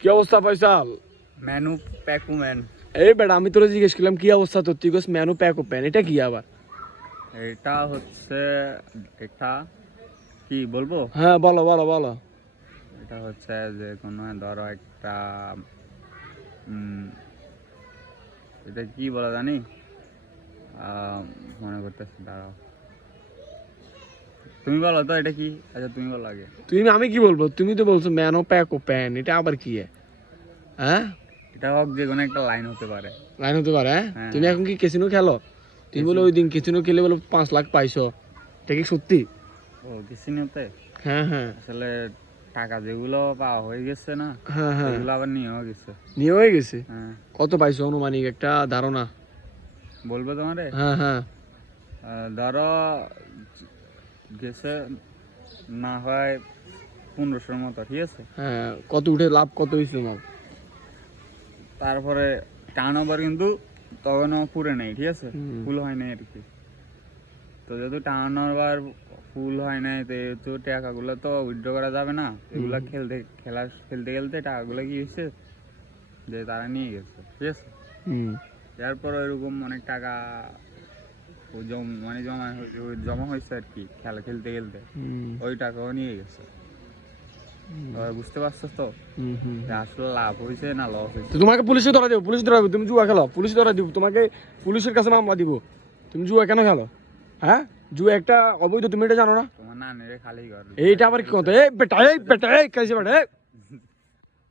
কি অবস্থা Faisal? Menu প্যাকু man. এই বেটা আমি তোরে জিজ্ঞেস করলাম কি অবস্থা তোর, তুই কস মেনু প্যাক ওপেন, এটা কি আবার? এটা হচ্ছে এটা কি বলবো? হ্যাঁ বলো বলো বলো। এটা হচ্ছে যে কোনো ধরো একটা এটা কি বলা জানি, মনে করতেছি, দাঁড়াও তুমি বলো তো এটা কি। আচ্ছা তুমি বলো আগে। আমি কি বলবো, তুমি তো বলছো মেনু প্যাক ওপেন, এটা আবার কি? হ্যাঁ এটা হোক যে কোনো একটা লাইন হতে পারে। লাইন হতে পারে। হ্যাঁ। তুমি এখন কি ক্যাসিনো খেলো? তুমি বলে ওই দিন ক্যাসিনো খেলে বলে 5 লাখ পাইছো, এটা কি সত্যি? ও কিছু নিতে হ্যাঁ হ্যাঁ আসলে টাকা যেগুলো পাওয়া হয়ে গেছে না, হ্যাঁ হ্যাঁ সেগুলো আবার নিয়েও গেছে। নিয়ে হয়ে গেছে। হ্যাঁ কত পাইছো অনুমানিক একটা ধারণা? বলবো তোমারে? হ্যাঁ হ্যাঁ ধরো গেছে না হয় 1500-র মতো, ঠিক আছে। হ্যাঁ কত উঠে লাভ কত হয়েছে তোমার? তারপরে টার্ন ওভার কিন্তু তখনও পুরে নেই, ঠিক আছে, হুম। ফুল হয় নাই আর কি। তো যেহেতু টার্ন ওভার ফুল হয় নাই তো টাকাগুলো তো উইথড্র করা যাবে না। এগুলা খেলতে খেলতে টাকাগুলো কি হয়েছে যে তারা নিয়ে গেছে, ঠিক আছে। হুম এরপর এরকম অনেক টাকা মানে জমা হয়েছে আর কি, খেলা খেলতে খেলতে হুম ওই টাকাও নিয়ে গেছে। এবার বুঝতে পারছো তো হুম হুম। যে আসলে লাভ হয়েছে না লস হয়েছে। তো তোমাকে পুলিশে ধরা দেবো, পুলিশ ধরা দেবো, তুমি জুয়া খেলো, পুলিশ ধরা দিব তোমাকে, পুলিশের কাছে মামলা দিব। তুমি জুয়া কেন খেলো? হ্যাঁ জুয়া একটা অবৈধ, তুমি এটা জানো না? তোমার না নেড়ে খালি কর এইটা আবার কি কথা? এই বেটা এই কাছে বেটা এই।